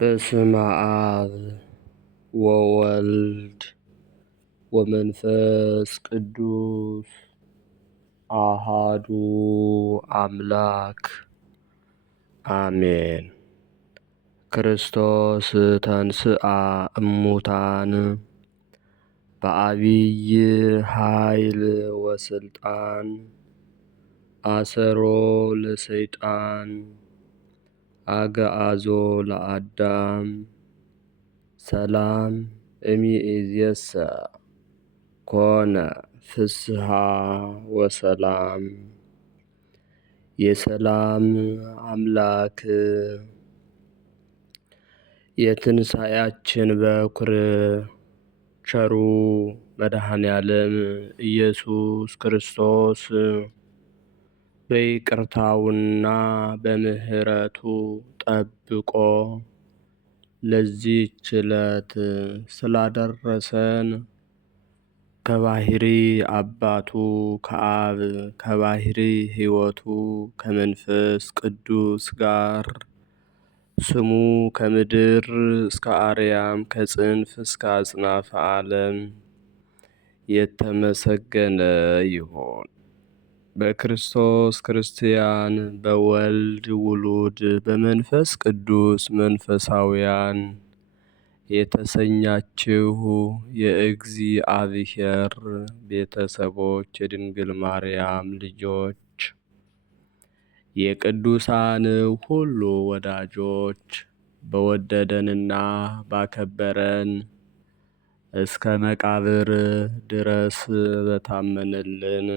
በስመ አብ ወወልድ ወመንፈስ ቅዱስ አሃዱ አምላክ አሜን። ክርስቶስ ተንሥአ እሙታን በዐቢይ ኃይል ወሥልጣን አሰሮ ለሰይጣን አግዓዞ ለአዳም ሰላም እምይእዜሰ ኮነ ፍስሐ ወሰላም። የሰላም አምላክ የትንሣኤያችን በኩር ቸሩ መድኃኔዓለም ኢየሱስ ክርስቶስ በይቅርታውና በምሕረቱ ጠብቆ ለዚህች ዕለት ስላደረሰን ከባሕሪ አባቱ ከአብ ከባሕሪ ሕይወቱ ከመንፈስ ቅዱስ ጋር ስሙ ከምድር እስከ አርያም ከጽንፍ እስከ አጽናፈ ዓለም የተመሰገነ ይሁን። በክርስቶስ ክርስቲያን፣ በወልድ ውሉድ፣ በመንፈስ ቅዱስ መንፈሳውያን የተሰኛችሁ የእግዚአብሔር ቤተሰቦች፣ የድንግል ማርያም ልጆች፣ የቅዱሳን ሁሉ ወዳጆች በወደደንና ባከበረን እስከ መቃብር ድረስ በታመነልን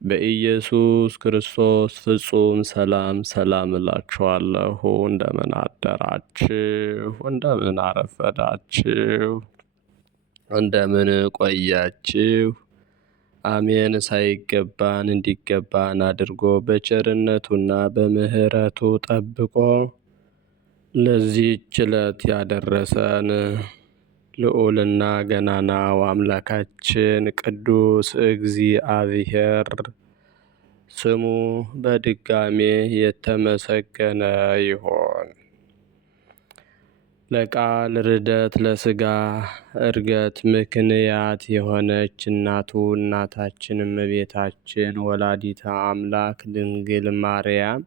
በኢየሱስ ክርስቶስ ፍጹም ሰላም ሰላም እላችኋለሁ። እንደምን አደራችሁ? እንደምን አረፈዳችሁ? እንደምን ቆያችሁ? አሜን። ሳይገባን እንዲገባን አድርጎ በቸርነቱና በምሕረቱ ጠብቆ ለዚህች ዕለት ያደረሰን ልዑልና ገናናው አምላካችን ቅዱስ እግዚአብሔር ስሙ በድጋሜ የተመሰገነ ይሁን። ለቃል ርደት ለሥጋ ዕርገት ምክንያት የሆነች እናታችን እመቤታችን ወላዲተ አምላክ ድንግል ማርያም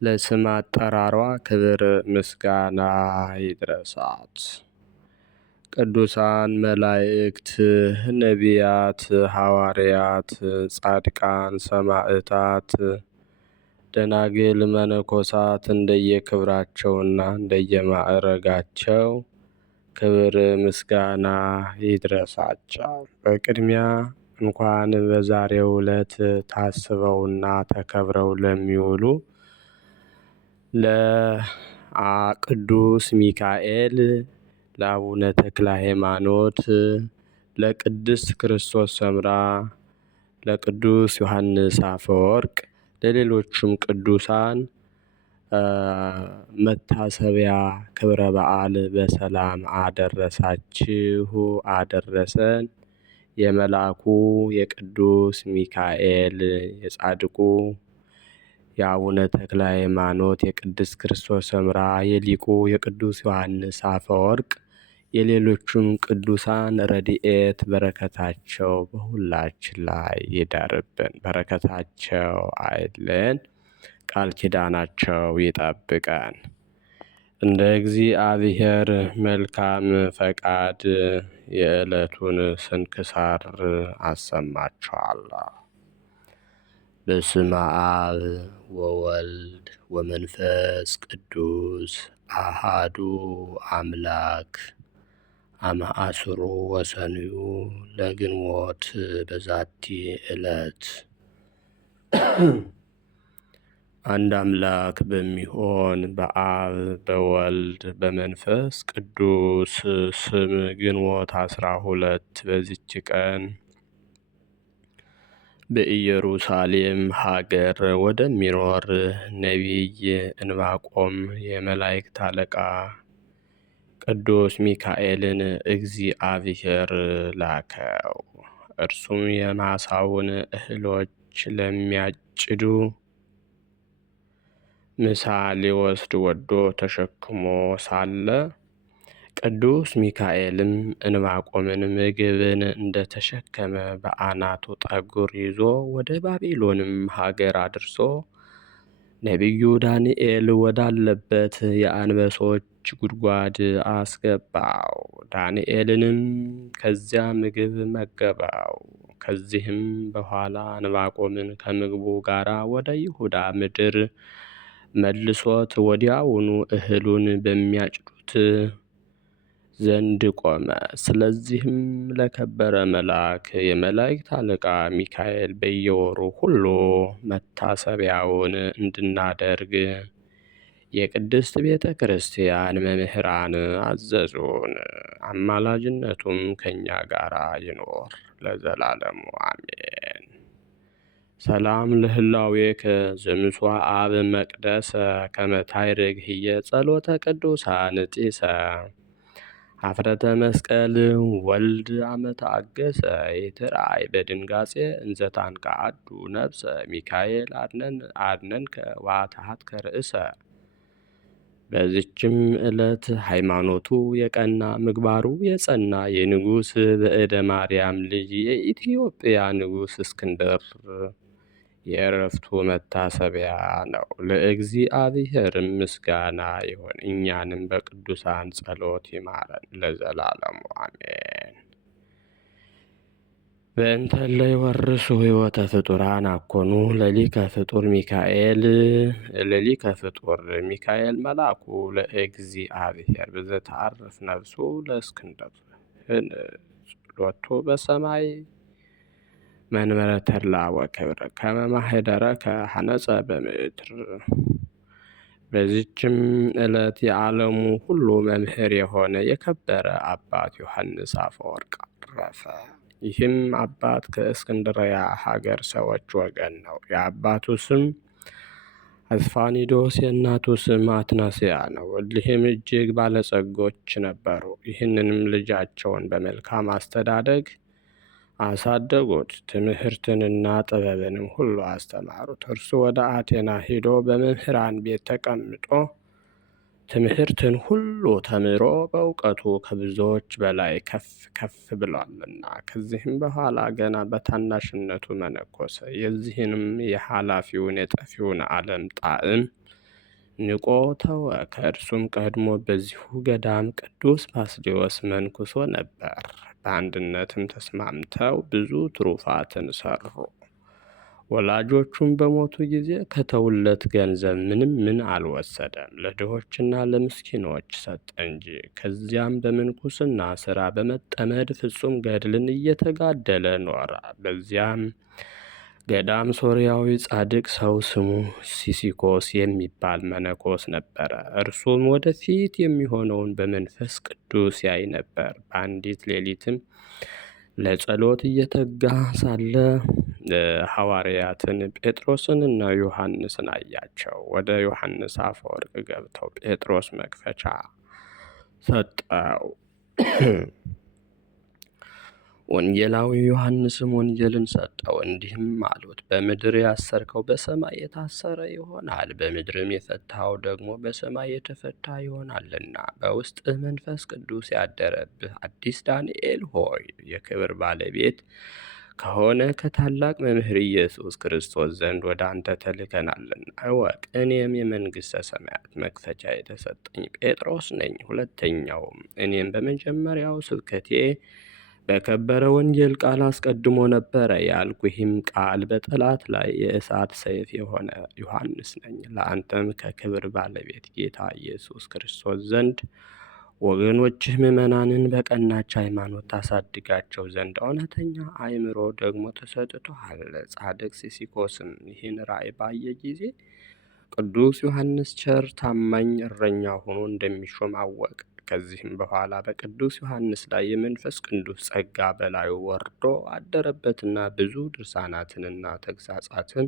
ለስም አጠራሯ ክብር ምስጋና ይድረሳት። ቅዱሳን መላእክት፣ ነቢያት፣ ሐዋርያት፣ ጻድቃን፣ ሰማዕታት፣ ደናግል፣ መነኮሳት እንደየክብራቸውና እንደየማዕረጋቸው ክብር ምስጋና ይድረሳቸው። በቅድሚያ እንኳን በዛሬው ዕለት ታስበውና ተከብረው ለሚውሉ ለቅዱስ ሚካኤል፣ ለአቡነ ተክለ ሃይማኖት፣ ለቅድስት ክርስቶስ ሰምራ፣ ለቅዱስ ዮሐንስ አፈወርቅ፣ ለሌሎችም ቅዱሳን መታሰቢያ ክብረ በዓል በሰላም አደረሳችሁ አደረሰን። የመልአኩ የቅዱስ ሚካኤል፣ የጻድቁ የአቡነ ተክለ ሃይማኖት፣ የቅድስት ክርስቶስ ሰምራ፣ የሊቁ የቅዱስ ዮሐንስ አፈወርቅ፣ የሌሎቹም ቅዱሳን ረድኤት በረከታቸው በሁላችን ላይ ይደርብን። በረከታቸው አይለየን፣ ቃል ኪዳናቸው ይጠብቀን። እንደ እግዚአብሔር መልካም ፈቃድ የዕለቱን ስንክሳር አሰማችኋለሁ። በስመ አብ ወወልድ ወመንፈስ ቅዱስ አሃዱ አምላክ አመ-ዐሥሩ ወሰንዩ ለግንቦት በዛቲ ዕለት። አንድ አምላክ በሚሆን በአብ በወልድ በመንፈስ ቅዱስ ስም ግንቦት 12 በዚች ቀን በኢየሩሳሌም ሀገር ወደሚኖር ነቢይ ዕንባቆም የመላእክት አለቃ ቅዱስ ሚካኤልን እግዚአብሔር ላከው። እርሱም የማሳውን እህሎች ለሚያጭዱ ምሳ ሊወስድ ወዶ ተሸክሞ ሳለ ቅዱስ ሚካኤልም ዕንባቆምን ምግብን እንደተሸከመ በአናቱ ጠጉር ይዞ ወደ ባቢሎንም ሀገር አድርሶ ነቢዩ ዳንኤል ወዳለበት የአንበሶች ጉድጓድ አስገባው። ዳንኤልንም ከዚያ ምግብ መገበው። ከዚህም በኋላ ዕንባቆምን ከምግቡ ጋር ወደ ይሁዳ ምድር መልሶት ወዲያውኑ እህሉን በሚያጭዱት ዘንድ ቆመ። ስለዚህም ለከበረ መልአክ የመላእክት አለቃ ሚካኤል በየወሩ ሁሉ መታሰቢያውን እንድናደርግ የቅድስት ቤተ ክርስቲያን መምህራን አዘዙን። አማላጅነቱም ከእኛ ጋር ይኖር ለዘላለሙ አሜን። ሰላም ለህላዌከ ዘምስዋዕ መቅደሰ ከመ ታዕርግ ህየ ጸሎተ ቅዱሳን ጢሰ ኀፍረተ መስቀል ወልድ አመ ተአገሰ ይትርአይ በድንጋጼ እንዘ ታንቃዐዱ ነፍሰ ሚካኤል አድነንከ ወአትሐትከ ርእሰ። በዚችም ዕለት ሃይማኖቱ የቀና ምግባሩ የጸና የንጉሥ በእደ ማርያም ልጅ የኢትዮጵያ ንጉሥ እስክንድር የዕረፍቱ መታሰቢያ ነው። ለእግዚአብሔርም ምስጋና ይሁን፣ እኛንም በቅዱሳን ጸሎት ይማረን ለዘላለሙ አሜን። በእንተ እለ ይወርሱ ሕይወተ ፍጡራን አኮኑ ለሊከ ፍጡር ሚካኤል መልአኩ ለእግዚአብሔር በዘተዐርፍ ነፍሱ ለእስክንድር ሎቱ በሰማይ መንበረ ተድላ ወክብር ከመ ማኅደረከ ሐነጸ በምድር። በዚችም ዕለት የዓለሙ ሁሉ መምህር የሆነ የከበረ አባት ዮሐንስ አፈወርቅ አረፈ። ይህም አባት ከእስክንድርያ ሀገር ሰዎች ወገን ነው። የአባቱ ስም አስፋኒዶስ የእናቱ ስም አትናስያ ነው። እሊህም እጅግ ባለጸጎች ነበሩ። ይህንንም ልጃቸውን በመልካም አስተዳደግ አሳደጉት። ትምህርትንና ጥበብንም ሁሉ አስተማሩት። እርሱ ወደ አቴና ሄዶ በመምህራን ቤት ተቀምጦ ትምህርትን ሁሉ ተምሮ በእውቀቱ ከብዙዎች በላይ ከፍ ከፍ ብሏልና። ከዚህም በኋላ ገና በታናሽነቱ መነኮሰ። የዚህንም የኃላፊውን የጠፊውን ዓለም ጣዕም ንቆ ተወ። ከእርሱም ቀድሞ በዚሁ ገዳም ቅዱስ ባስልዮስ መንኩሶ ነበር። በአንድነትም ተስማምተው ብዙ ትሩፋትን ሰሩ። ወላጆቹም በሞቱ ጊዜ ከተውለት ገንዘብ ምን አልወሰደም፣ ለድሆችና ለምስኪኖች ሰጠ እንጂ። ከዚያም በምንኩስና ሥራ በመጠመድ ፍጹም ገድልን እየተጋደለ ኖረ። በዚያም ገዳም ሶርያዊ ጻድቅ ሰው ስሙ ሲሲኮስ የሚባል መነኮስ ነበረ። እርሱም ወደፊት የሚሆነውን በመንፈስ ቅዱስ ያይ ነበር። በአንዲት ሌሊትም ለጸሎት እየተጋ ሳለ ሐዋርያትን ጴጥሮስንና ዮሐንስን አያቸው። ወደ ዮሐንስ አፈወርቅ ገብተው ጴጥሮስ መክፈቻ ሰጠው። ወንጌላዊ ዮሐንስም ወንጌልን ሰጠው፣ እንዲህም አሉት፦ በምድር ያሰርከው በሰማይ የታሰረ ይሆናል፣ በምድርም የፈታኸው ደግሞ በሰማይ የተፈታ ይሆናልና። በውስጥህ መንፈስ ቅዱስ ያደረብህ አዲስ ዳንኤል ሆይ የክብር ባለቤት ከሆነ ከታላቅ መምህር ኢየሱስ ክርስቶስ ዘንድ ወደ አንተ ተልከናልና እወቅ። እኔም የመንግሥተ ሰማያት መክፈቻ የተሰጠኝ ጴጥሮስ ነኝ። ሁለተኛውም እኔም በመጀመሪያው ስብከቴ በከበረ ወንጌል ቃል አስቀድሞ ነበረ ያልኩ፣ ይህም ቃል በጠላት ላይ የእሳት ሰይፍ የሆነ ዮሐንስ ነኝ። ለአንተም ከክብር ባለቤት ጌታ ኢየሱስ ክርስቶስ ዘንድ ወገኖችህ ምዕመናንን በቀናች ሃይማኖት ታሳድጋቸው ዘንድ እውነተኛ አእምሮ ደግሞ ተሰጥቶሃል። ጻድቅ ሲሲኮስም ይህን ራእይ ባየ ጊዜ ቅዱስ ዮሐንስ ቸር ታማኝ እረኛ ሆኖ እንደሚሾም አወቀ። ከዚህም በኋላ በቅዱስ ዮሐንስ ላይ የመንፈስ ቅዱስ ጸጋ በላዩ ወርዶ አደረበትና ብዙ ድርሳናትንና ተግሳጻትን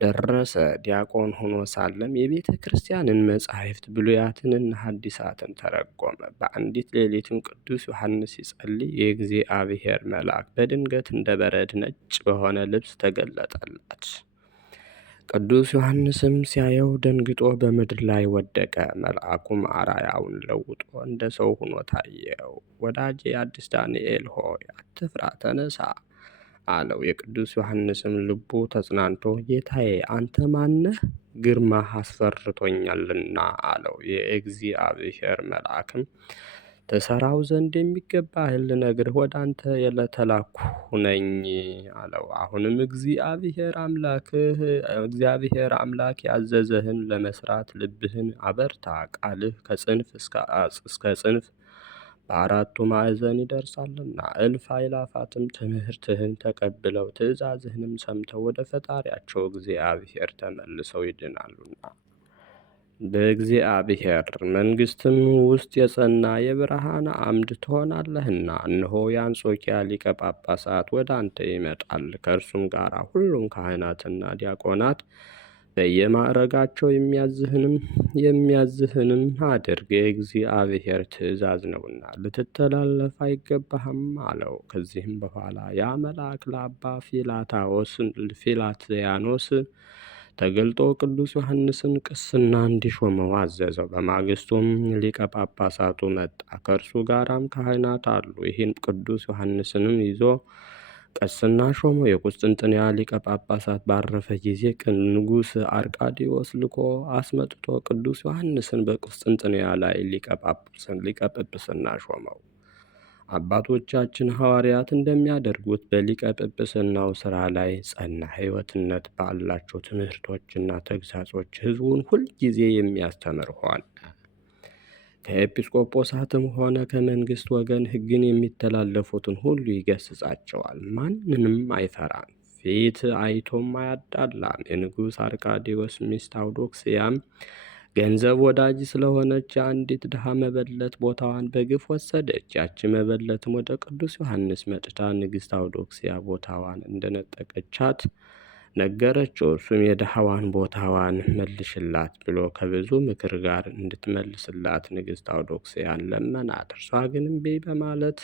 ደረሰ። ዲያቆን ሆኖ ሳለም የቤተ ክርስቲያንን መጻሕፍት ብሉያትንና ሐዲሳትን ተረጎመ። በአንዲት ሌሊትም ቅዱስ ዮሐንስ ሲጸልይ የእግዚአብሔር መልአክ በድንገት እንደ በረድ ነጭ በሆነ ልብስ ተገለጠለት። ቅዱስ ዮሐንስም ሲያየው ደንግጦ በምድር ላይ ወደቀ። መልአኩም አርአያውን ለውጦ እንደ ሰው ሆኖ ታየው። ወዳጄ አዲስ ዳንኤል ሆይ አትፍራ፣ ተነሳ አለው። የቅዱስ ዮሐንስም ልቡ ተጽናንቶ ጌታዬ አንተ ማነህ? ግርማህ አስፈርቶኛልና አለው። የእግዚአብሔር መልአክም ትሠራው ዘንድ የሚገባህን ልነግርህ ወደ አንተ የተላክሁ ነኝ አለው። አሁንም እግዚአብሔር አምላክ ያዘዘህን ለመስራት ልብህን አበርታ። ቃልህ ከጽንፍ እስከ ጽንፍ በአራቱ ማዕዘን ይደርሳልና። እልፍ አእላፋትም ትምህርትህን ተቀብለው ትእዛዝህንም ሰምተው ወደ ፈጣሪያቸው እግዚአብሔር ተመልሰው ይድናሉና። በእግዚአብሔር መንግሥትም ውስጥ የጸና የብርሃን አምድ ትሆናለህና። እነሆ የአንጾኪያ ሊቀ ጳጳሳት ወደ አንተ ይመጣል። ከእርሱም ጋር ሁሉም ካህናትና ዲያቆናት በየማዕረጋቸው የሚያዝህንም አድርግ፣ የእግዚአብሔር ትእዛዝ ነውና ልትተላለፍ አይገባህም አለው። ከዚህም በኋላ ያ መልአክ ለአባ ፊላትያኖስ ተገልጦ ቅዱስ ዮሐንስን ቅስና እንዲሾመው አዘዘው። በማግስቱም ሊቀ ጳጳሳቱ መጣ፣ ከእርሱ ጋራም ካህናት አሉ። ይህን ቅዱስ ዮሐንስንም ይዞ ቅስና ሾመው። የቁስጥንጥንያ ሊቀ ጳጳሳት ባረፈ ጊዜ ንጉሥ አርቃዲዎስ ልኮ አስመጥቶ ቅዱስ ዮሐንስን በቁስጥንጥንያ ላይ ሊቀ ጵጵስና ሾመው። አባቶቻችን ሐዋርያት እንደሚያደርጉት በሊቀ ጵጵስናው ሥራ ላይ ጸና። ሕይወትነት ባላቸው ትምህርቶችና ተግሣጾች ሕዝቡን ሁልጊዜ የሚያስተምር ሆነ። ከኤጲስቆጶሳትም ሆነ ከመንግሥት ወገን ሕግን የሚተላለፉትን ሁሉ ይገሥጻቸዋል። ማንንም አይፈራም፣ ፊት አይቶም አያዳላም። የንጉሥ አርቃዴዎስ ሚስት አውዶክስያም ገንዘብ ወዳጅ ስለሆነች አንዲት ድሃ መበለት ቦታዋን በግፍ ወሰደች። ያቺ መበለትም ወደ ቅዱስ ዮሐንስ መጥታ ንግሥት አውዶክስያ ቦታዋን እንደነጠቀቻት ነገረችው። እርሱም የድሃዋን ቦታዋን መልሽላት ብሎ ከብዙ ምክር ጋር እንድትመልስላት ንግሥት አውዶክስያን ለመናት። እርሷ ግን እምቢ በማለት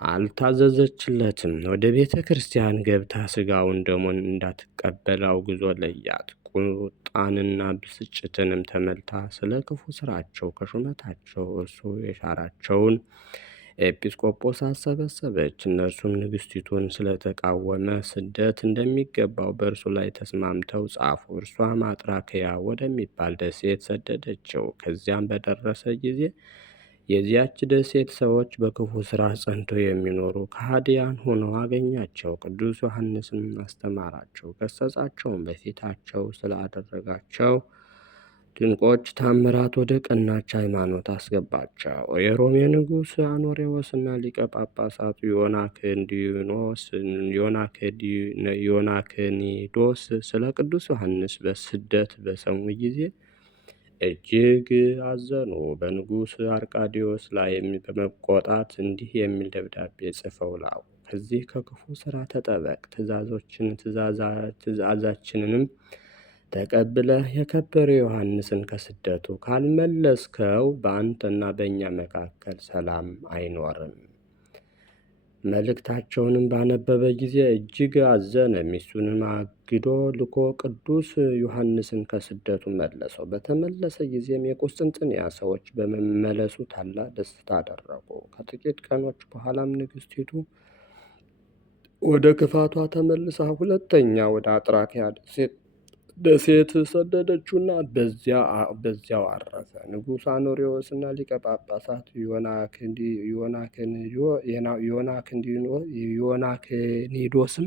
አልታዘዘችለትም። ወደ ቤተ ክርስቲያን ገብታ ሥጋውን ደሙን እንዳትቀበል አውግዞ ለያት። ቁጣንና ብስጭትንም ተመልታ ስለ ክፉ ስራቸው ከሹመታቸው እርሱ የሻራቸውን ኤጲስቆጶሳት ሰበሰበች። እነርሱም ንግሥቲቱን ስለተቃወመ ስደት እንደሚገባው በእርሱ ላይ ተስማምተው ጻፉ። እርሷም አጥራክያ ወደሚባል ደሴት ሰደደችው። ከዚያም በደረሰ ጊዜ የዚያች ደሴት ሰዎች በክፉ ሥራ ጸንተው የሚኖሩ ከሃዲያን ሆነው አገኛቸው። ቅዱስ ዮሐንስም አስተማራቸው፣ ገሠጻቸውም። በፊታቸው ስላደረጋቸው ድንቆች ታምራት ወደ ቀናች ሃይማኖት አስገባቸው። የሮሜ ንጉሥ አኖሬዎስና ሊቀ ጳጳሳቱ ዮናክኒዶስ ስለ ቅዱስ ዮሐንስ በስደት በሰሙ ጊዜ እጅግ አዘኑ። በንጉሥ አርቃዲዎስ ላይ በመቆጣት እንዲህ የሚል ደብዳቤ ጽፈው ላኩ። ከዚህ ከክፉ ሥራ ተጠበቅ፣ ትእዛዛችንንም ተቀብለህ የከበረ ዮሐንስን ከስደቱ ካልመለስከው በአንተና በእኛ መካከል ሰላም አይኖርም። መልእክታቸውንም ባነበበ ጊዜ እጅግ አዘነ። ሚስቱንም አግዶ ልኮ ቅዱስ ዮሐንስን ከስደቱ መለሰው። በተመለሰ ጊዜም የቁስጥንጥንያ ሰዎች በመመለሱ ታላቅ ደስታ አደረጉ። ከጥቂት ቀኖች በኋላም ንግሥቲቱ ወደ ክፋቷ ተመልሳ ሁለተኛ ወደ አጥራኪያ ደሴት ሰደደችውና በዚያው አረፈ። ንጉሥ አኖሬዎስና ሊቀ ጳጳሳት ዮናክኒዶስም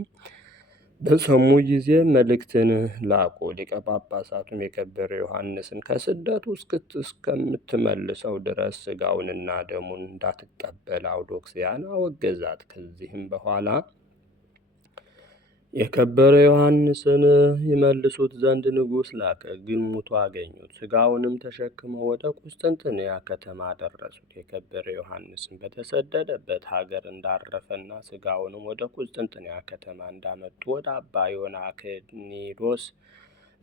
በሰሙ ጊዜ መልእክትን ላኩ። ሊቀ ጳጳሳቱም የከበረ ዮሐንስን ከስደቱ እስከምትመልሰው ድረስ ሥጋውንና ደሙን እንዳትቀበል አውዶክስያን አወገዛት። ከዚህም በኋላ የከበረ ዮሐንስን ይመልሱት ዘንድ ንጉሥ ላከ። ግን ሙቶ አገኙት። ሥጋውንም ተሸክመው ወደ ቁስጥንጥንያ ከተማ ደረሱት። የከበረ ዮሐንስን በተሰደደበት ሀገር እንዳረፈና ሥጋውንም ወደ ቁስጥንጥንያ ከተማ እንዳመጡ ወደ አባ ዮናክኒዶስ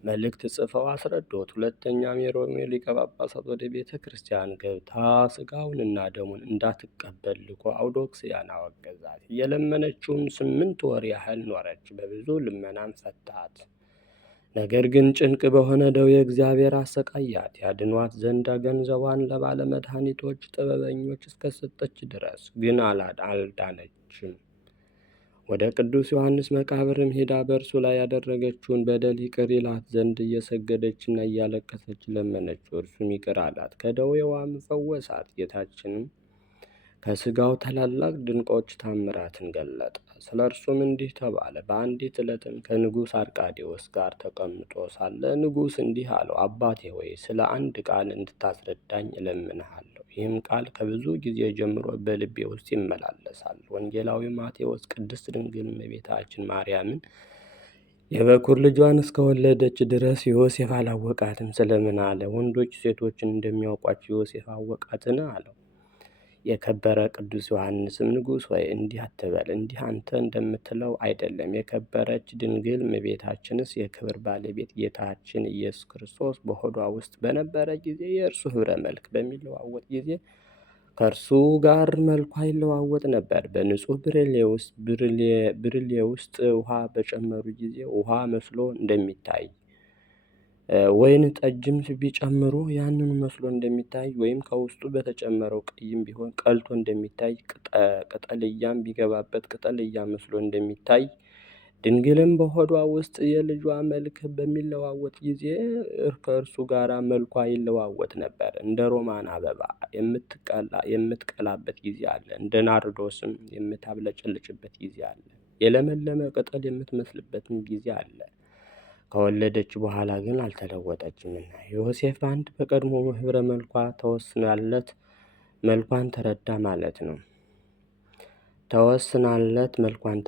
መልእክት ጽፈው አስረዱት። ሁለተኛም የሮሜ ሊቀ ጳጳሳት ወደ ቤተ ክርስቲያን ገብታ ሥጋውንና ደሙን እንዳትቀበል ልኮ አውዶክስያን አወገዛት። የለመነችውም 8 ወር ያህል ኖረች። በብዙ ልመናም ፈታት። ነገር ግን ጭንቅ በሆነ ደዌ እግዚአብሔር አሰቃያት። ያድኗት ዘንድ ገንዘቧን ለባለመድኃኒቶች ጥበበኞች እስከሰጠች ድረስ ግን አልዳነችም። ወደ ቅዱስ ዮሐንስ መቃብርም ሄዳ በእርሱ ላይ ያደረገችውን በደል ይቅር ይላት ዘንድ እየሰገደችና እያለቀሰች ለመነችው። እርሱም ይቅር አላት፣ ከደዌዋም ፈወሳት። ጌታችንም ከሥጋው ታላላቅ ድንቆች ታምራትን ገለጠ። ስለ እርሱም እንዲህ ተባለ። በአንዲት ዕለትም ከንጉሥ አርቃዴዎስ ጋር ተቀምጦ ሳለ ንጉሥ እንዲህ አለው፣ አባቴ ሆይ ስለ አንድ ቃል እንድታስረዳኝ እለምንሃለሁ። ይህም ቃል ከብዙ ጊዜ ጀምሮ በልቤ ውስጥ ይመላለሳል። ወንጌላዊ ማቴዎስ ቅድስት ድንግል እመቤታችን ማርያምን የበኩር ልጇን እስከወለደች ድረስ ዮሴፍ አላወቃትም ስለምን አለ? ወንዶች ሴቶችን እንደሚያውቋቸው ዮሴፍ አወቃትን አለው። የከበረ ቅዱስ ዮሐንስም ንጉሥ ሆይ እንዲህ አትበል፣ እንዲህ አንተ እንደምትለው አይደለም። የከበረች ድንግል እመቤታችንስ የክብር ባለቤት ጌታችን ኢየሱስ ክርስቶስ በሆዷ ውስጥ በነበረ ጊዜ የእርሱ ኅብረ መልክ በሚለዋወጥ ጊዜ ከእርሱ ጋር መልኳ ይለዋወጥ ነበር። በንጹሕ ብርሌ ውስጥ ውሃ በጨመሩ ጊዜ ውሃ መስሎ እንደሚታይ፣ ወይን ጠጅም ቢጨምሩ ያንኑ መስሎ እንደሚታይ፣ ወይም ከውስጡ በተጨመረው ቀይም ቢሆን ቀልቶ እንደሚታይ፣ ቅጠልያም ቢገባበት ቅጠልያ መስሎ እንደሚታይ፣ ድንግልም በሆዷ ውስጥ የልጇ መልክ በሚለዋወጥ ጊዜ ከእርሱ ጋር መልኳ ይለዋወጥ ነበር። እንደ ሮማን አበባ የምትቀላበት ጊዜ አለ፣ እንደ ናርዶስም የምታብለጨልጭበት ጊዜ አለ፣ የለመለመ ቅጠል የምትመስልበትም ጊዜ አለ። ከወለደች በኋላ ግን አልተለወጠችምና። ዮሴፍ አንድ በቀድሞ ኅብረ መልኳ ተወስናለት መልኳን ተረዳ ማለት ነው። መልኳን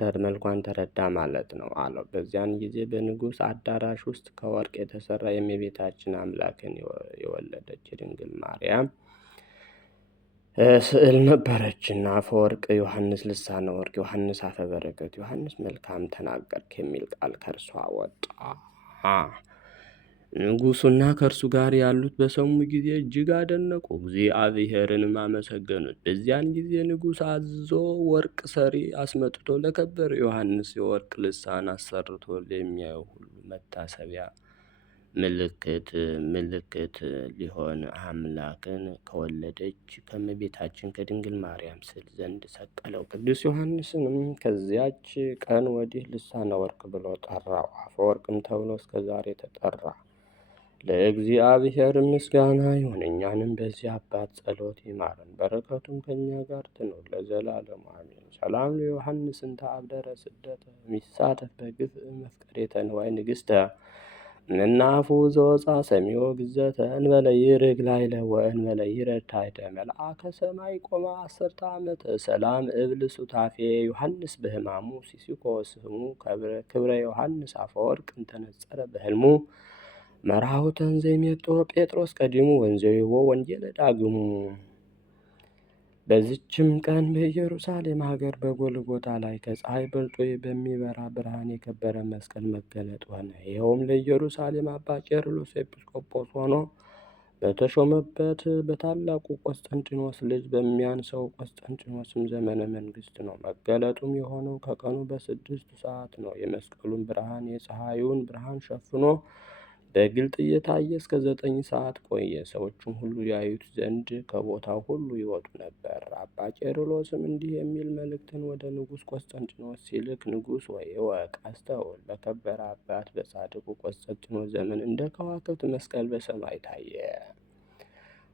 ተረዳ ማለት ነው አለው። በዚያን ጊዜ በንጉሥ አዳራሽ ውስጥ ከወርቅ የተሰራ የእመቤታችን አምላክን የወለደች የድንግል ማርያም ስዕል ነበረችና አፈወርቅ ዮሐንስ ልሳነ ወርቅ፣ ዮሐንስ አፈ በረከት፣ ዮሐንስ መልካም ተናገርክ የሚል ቃል ከእርሷ ወጣ። ንጉሡና ከእርሱ ጋር ያሉት በሰሙ ጊዜ እጅግ አደነቁ፣ እግዚአብሔርንም አመሰገኑት። በዚያን ጊዜ ንጉሥ አዞ ወርቅ ሰሪ አስመጥቶ ለከበረ ዮሐንስ የወርቅ ልሳን አሰርቶ ለሚያዩ ሁሉ መታሰቢያ ምልክት ሊሆን አምላክን ከወለደች ከእመቤታችን ከድንግል ማርያም ስዕል ዘንድ ሰቀለው። ቅዱስ ዮሐንስንም ከዚያች ቀን ወዲህ ልሳነ ወርቅ ብሎ ጠራው። አፈወርቅም ተብሎ እስከ ዛሬ ተጠራ። ለእግዚአብሔር ምስጋና ይሁን፣ እኛንም በዚህ አባት ጸሎት ይማረን፣ በረከቱም ከእኛ ጋር ትኑር ለዘላለሙ አሜን። ሰላም ለዮሐንስ እንተ አብደረ ስደተ ሚሳተፍ በግፍ መፍቀሬተ ንዋይ ንግሥተ ምናፉ ዘወፃ ሰሚዮ ግዘተ እንበለ ይርግ ላይለ ወእንበለ ይረድ ታሕተ መልአከ ሰማይ ቆመ 10 ዓመተ ሰላም እብል ሱታፌ ዮሐንስ በሕማሙ ሲሲኮ ስህሙ ክብረ ዮሐንስ አፈወርቅ እንተነጸረ በሕልሙ መርሃሁ ተንዘይሜጦ ጴጥሮስ ቀዲሙ ወንዘይቦ ወንጌለ ዳግሙ። በዚችም ቀን በኢየሩሳሌም ሀገር በጎልጎታ ላይ ከፀሐይ በልጦ በሚበራ ብርሃን የከበረ መስቀል መገለጥ ሆነ። ይኸውም ለኢየሩሳሌም አባ ቄርሎስ ኤጲስቆጶስ ሆኖ በተሾመበት በታላቁ ቆስጠንጢኖስ ልጅ በሚያንሰው ቆስጠንጢኖስም ዘመነ መንግስት ነው። መገለጡም የሆነው ከቀኑ በ6 ሰዓት ነው። የመስቀሉን ብርሃን የፀሐዩን ብርሃን ሸፍኖ በግልጥ እየታየ እስከ 9 ሰዓት ቆየ። ሰዎቹም ሁሉ ያዩት ዘንድ ከቦታው ሁሉ ይወጡ ነበር። አባ ቄርሎስም እንዲህ የሚል መልእክትን ወደ ንጉሥ ቆስጠንጢኖስ ሲልክ፣ ንጉሥ ወይ እወቅ፣ አስተውል። በከበረ አባት በጻድቁ ቆስጠንጢኖስ ዘመን እንደ ከዋክብት መስቀል በሰማይ ታየ።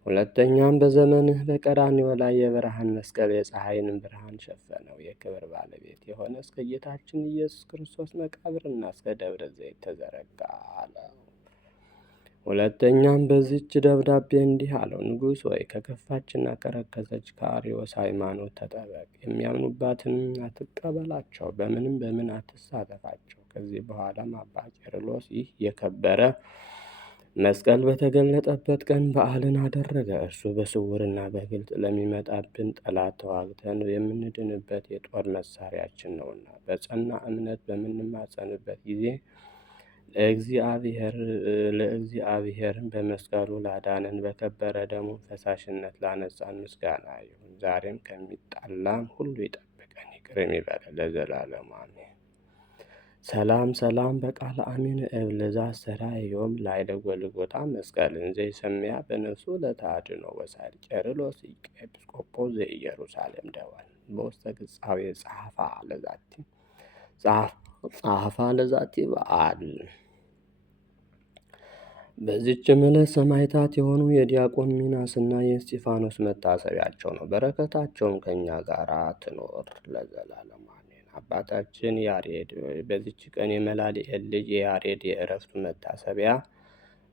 ሁለተኛም በዘመንህ በቀራንዮ ላይ የብርሃን መስቀል የፀሐይንም ብርሃን ሸፈነው። የክብር ባለቤት የሆነ እስከ ጌታችን ኢየሱስ ክርስቶስ መቃብርና እስከ ደብረ ዘይት ተዘረጋ አለ። ሁለተኛም በዚች ደብዳቤ እንዲህ አለው፣ ንጉሥ ወይ ከከፋችና ከረከሰች ከአርዮስ ሃይማኖት ተጠበቅ። የሚያምኑባትን አትቀበላቸው፣ በምን አትሳተፋቸው። ከዚህ በኋላም አባ ቄርሎስ ይህ የከበረ መስቀል በተገለጠበት ቀን በዓልን አደረገ። እርሱ በስውርና በግልጥ ለሚመጣብን ጠላት ተዋግተን የምንድንበት የጦር መሳሪያችን ነውና በጸና እምነት በምንማጸንበት ጊዜ ለእግዚአብሔርን በመስቀሉ ላዳነን በከበረ ደሙ ፈሳሽነት ላነጻን ምስጋና ይሁን። ዛሬም ከሚጣላን ሁሉ ይጠብቀን፣ ይቅር ይበለን ለዘላለሙ አሜን። ሰላም ሰላም በቃለ አሚን እብለዛ አስተርአዮም ላዕለ ጎልጎታ መስቀል እንዘ ይሰምያ በነፍሱ ለተአድኅኖ ወሳይል ቄርሎስ ኤጲስቆጶስ ዘኢየሩሳሌም ደወል በውስተ ገጻዌ ጸሐፋ ለዛቲ በዓል። በዚችም ዕለት ሰማዕታት የሆኑ የዲያቆን ሚናስና የእስጢፋኖስ መታሰቢያቸው ነው። በረከታቸውም ከእኛ ጋር ትኖር ለዘላለሙ አሜን። አባታችን ያሬድ በዚች ቀን የመላልኤል ልጅ የያሬድ የዕረፍቱ መታሰቢያ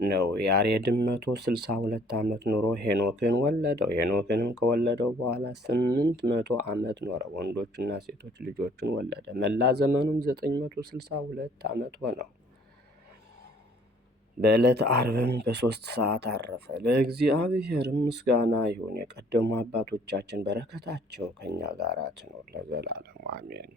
ነው። ያሬድም 162 ዓመት ኑሮ ሄኖክን ወለደው። ሄኖክንም ከወለደው በኋላ 800 ዓመት ኖረ። ወንዶችና ሴቶች ልጆችን ወለደ። መላ ዘመኑም 962 ዓመት ሆነው። በዕለተ ዓርብም በ3 ሰዓት አረፈ። ለእግዚአብሔርም ምስጋና ይሁን። የቀደሙ አባቶቻችን በረከታቸው ከእኛ ጋር ትኖር ለዘላለሙ አሜን።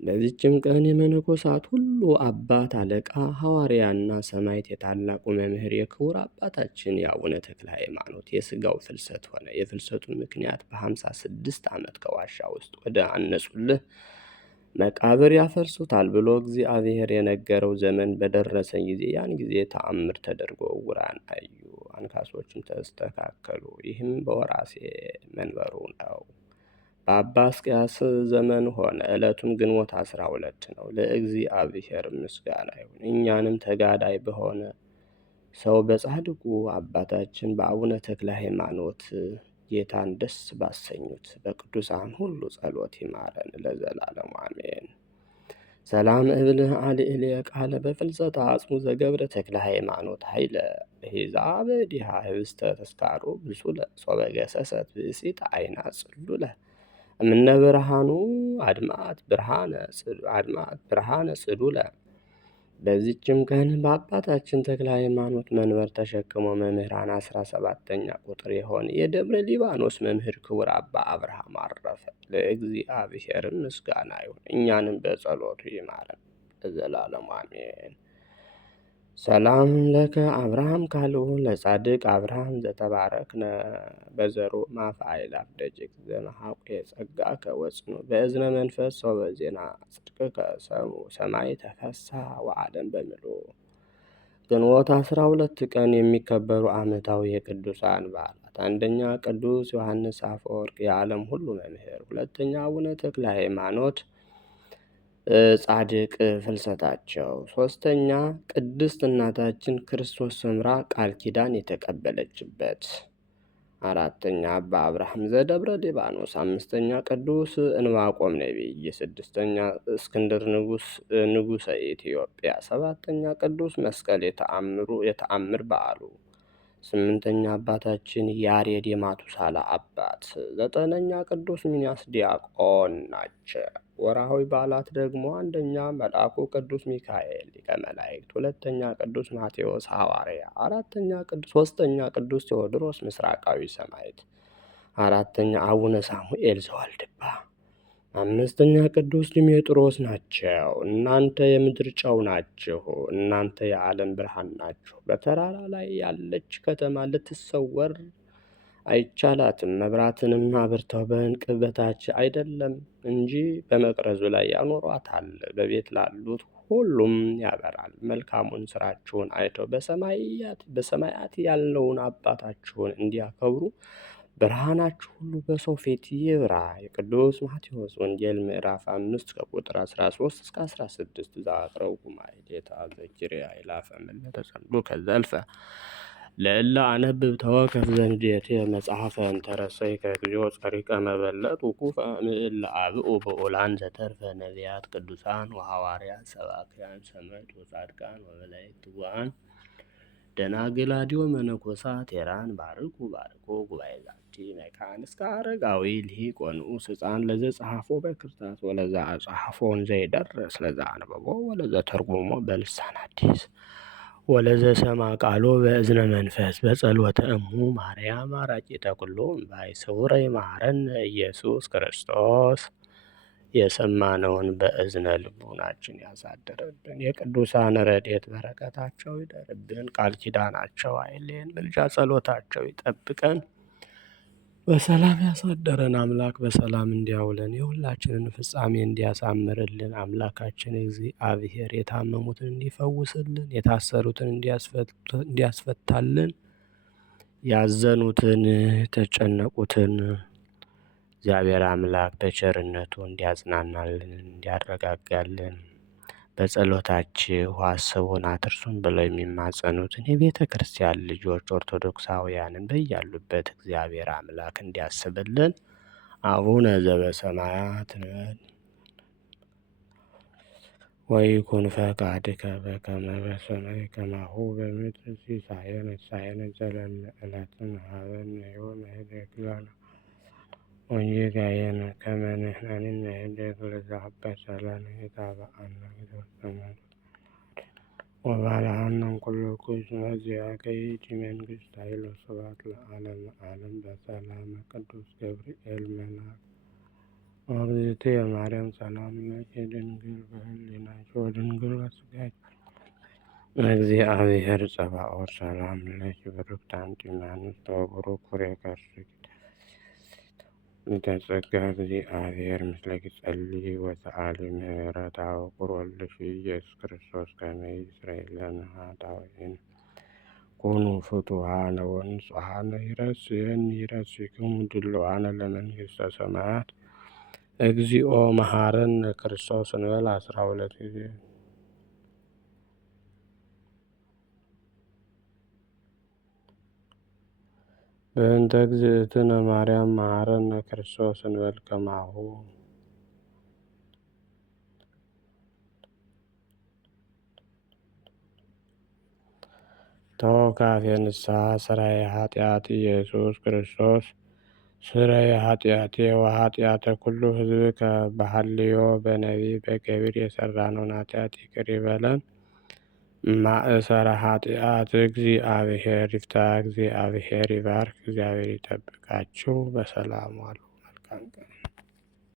በዚችም ቀን የመነኮሳት ሁሉ አባት አለቃ ሐዋርያና ሰማዕት የታላቁ መምህር የክቡር አባታችን የአቡነ ተክለ ሃይማኖት የሥጋው ፍልሰት ሆነ። የፍልሰቱን ምክንያት በ56 ዓመት ከዋሻ ውስጥ ወደ አነጹልህ መቃብር ያፈርሱታል ብሎ እግዚአብሔር የነገረው ዘመን በደረሰ ጊዜ ያን ጊዜ ተአምር ተደርጎ ዕውራን አዩ፣ አንካሶችም ተስተካከሉ። ይህም በወራሴ መንበሩ ነው። በአባ ሕዝቅያስ ዘመን ሆነ። ዕለቱም ግንቦት 12 ነው። ለእግዚአብሔር ምስጋና ይሁን። እኛንም ተጋዳይ በሆነ ሰው በጻድቁ አባታችን በአቡነ ተክለ ሃይማኖት ጌታን ደስ ባሰኙት በቅዱሳን ሁሉ ጸሎት ይማረን ለዘላለሙ አሜን። ሰላም እብል አልዕልየ ቃለ በፍልሰተ አጽሙ ዘገብረ ተክለ ሃይማኖት ኃይለ ሄዛ በዲሃ ህብስተ ተስካሮ ብሱለ ሶበ ገሰሰት ብእሲት አይና ጽሉለ እምነ ብርሃኑ አድማት ብርሃነ ጽሉለ። በዚችም ቀን በአባታችን ተክለ ሃይማኖት መንበር ተሸክሞ መምህራን 17ኛ ቁጥር የሆነ የደብረ ሊባኖስ መምህር ክቡር አባ አብርሃም አረፈ። ለእግዚአብሔርም ምስጋና ይሁን። እኛንም በጸሎቱ ይማረን ለዘላለሙ አሜን። ሰላም ለከ አብርሃም ካልሁ ለጻድቅ አብርሃም ዘተባረክነ በዘሮ ማፋይል አፍደጅክ ዘመሐቁ የጸጋ ከወጽኑ በእዝነ መንፈስ ሰው በዜና ጽድቅ ከሰሙ ሰማይ ተፈሳ ወዓለም በምሎ። ግንቦት 12 ቀን የሚከበሩ ዓመታዊ የቅዱሳን በዓላት፣ አንደኛ ቅዱስ ዮሐንስ አፈወርቅ የዓለም ሁሉ መምህር፣ ሁለተኛ አቡነ ተክለ ሃይማኖት ጻድቅ ፍልሰታቸው፣ ሶስተኛ ቅድስት እናታችን ክርስቶስ ሰምራ ቃል ኪዳን የተቀበለችበት፣ አራተኛ አባ አብርሃም ዘደብረ ሊባኖስ፣ አምስተኛ ቅዱስ እንባቆም ነቢይ፣ ስድስተኛ እስክንድር ንጉሠ ኢትዮጵያ፣ ሰባተኛ ቅዱስ መስቀል የተአምር በዓሉ፣ ስምንተኛ አባታችን ያሬድ የማቱሳላ አባት፣ ዘጠነኛ ቅዱስ ሚናስ ዲያቆን ናቸው። ወርሃዊ በዓላት ደግሞ አንደኛ መልአኩ ቅዱስ ሚካኤል ሊቀ መላእክት፣ ሁለተኛ ቅዱስ ማቴዎስ ሐዋርያ፣ ሶስተኛ ቅዱስ ቴዎድሮስ ምስራቃዊ ሰማዕት፣ አራተኛ አቡነ ሳሙኤል ዘዋልድባ፣ አምስተኛ ቅዱስ ዲሜጥሮስ ናቸው። እናንተ የምድር ጨው ናችሁ፣ እናንተ የዓለም ብርሃን ናችሁ። በተራራ ላይ ያለች ከተማ ልትሰወር አይቻላትም። መብራትንም አብርተው በዕንቅብ በታች አይደለም እንጂ በመቅረዙ ላይ ያኖሯታል፣ በቤት ላሉት ሁሉም ያበራል። መልካሙን ስራችሁን አይተው በሰማያት ያለውን አባታችሁን እንዲያከብሩ ብርሃናችሁ ሁሉ በሰው ፊት ይብራ። የቅዱስ ማቴዎስ ወንጌል ምዕራፍ 5 ከቁጥር 13 እስከ 16 ዛቅረው ጉማኤ ጌታ ዘኪርያ ይላፈ መለተ ጸምዱ ከዘልፈ ለእላ አነብብ ተወከፍ ዘንዴቴ መጽሐፈ እንተረሰይ ከግዚኦ ጸሪቀ መበለት ውኩፈ ምእለ አብኡ በኦላን ዘተርፈ ነቢያት ቅዱሳን ወሐዋርያት ሰባክያን ሰማዕት ወጻድቃን ወመላእክት ትጉሃን ደናግል አድዮ መነኮሳት ቴራን ባርኩ ጉባኤ ዛቲ መካን እስከ አረጋዊ ልሂቅ ወንዑስ ሕፃን ለዘ ጸሐፎ በክርታስ ወለዛ አጽሐፎን ዘይደርስ ለዛ አንበቦ ወለዘ ተርጉሞ በልሳን አዲስ ወለዘ ሰማ ቃሎ በእዝነ መንፈስ በጸሎተ እሙ ማርያም አራቂተ ኩሉ እምባይ ስውረ ይማረን ኢየሱስ ክርስቶስ። የሰማነውን በእዝነ ልቡናችን ያሳድርብን። የቅዱሳን ረድኤት በረከታቸው ይደርብን። ቃል ኪዳናቸው አይለየን። ምልጃ ጸሎታቸው ይጠብቀን። በሰላም ያሳደረን አምላክ በሰላም እንዲያውለን የሁላችንን ፍጻሜ እንዲያሳምርልን አምላካችን እግዚአብሔር የታመሙትን እንዲፈውስልን የታሰሩትን እንዲያስፈታልን ያዘኑትን የተጨነቁትን እግዚአብሔር አምላክ በቸርነቱ እንዲያጽናናልን እንዲያረጋጋልን በጸሎታችሁ አስቡን አትርሱን ብለው የሚማጸኑትን የቤተ ክርስቲያን ልጆች ኦርቶዶክሳውያንን በያሉበት እግዚአብሔር አምላክ እንዲያስብልን አቡነ ዘበሰማያት እንበል። ወይኩን ፈቃድከ በከመ በሰማይ ከማሁ በምድር ሲሳየነ ዘለለ ዕለትነ ሀበነ ዮም ወኅድግ ለነ ወጌጋየነ ከመ ንሕነኒ ንኅድግ ለዘአበሰ ለነ ኢታብአነ ውስተ መንሱት ወባልሐነ እምኩሉ ኩሉ እስመ ዚአከ ይእቲ መንግሥት ኃይል ወስብሐት ለዓለመ ዓለም በሰላመ ቅዱስ ገብርኤል መልአክ ወእግዝእትየ ማርያም ሰላም ለኪ ድንግል በህሊናኪ ወድንግል በሥጋኪ እግዚአብሔር ጸባኦት ሰላም ለኪ ብሩክት አንቲ እምአንስት ወቡሩክ ፍሬ ከርሥኪ እንተጸጋ እግዚአብሔር ምስለኪ ጸልዪ ወሰአሊ ምህረታ ወቁር ወልድኪ ኢየሱስ ክርስቶስ ከመ ይስረይ ለነ ኃጣውኢነ ኩኑ ፍቱሐነ ወንጹሐነ ይረስየኒ ይረስይክሙ ድሉዋነ ለመንግሥተ ሰማያት እግዚኦ መሐረነ ክርስቶስ እንበል 12 ጊዜ። በእንተ እግዝእትነ ማርያም መሐረነ ክርስቶስ እንበል ከማሁ። ተወካፌ ንስሐ ሥራዬ ኃጢአት ኢየሱስ ክርስቶስ ስረየ ኃጢአቴ ወኃጢአተ ኩሉ ሕዝብ በሐልዮ በነቢብ በገቢር የሠራነውን ኃጢአት ይቅር ይበለን። ማእሰረ ኃጢአት እግዚአብሔር ይፍታ። እግዚአብሔር ይባርክ። እግዚአብሔር ይጠብቃችሁ። በሰላም ዋሉ። መልካም ቀን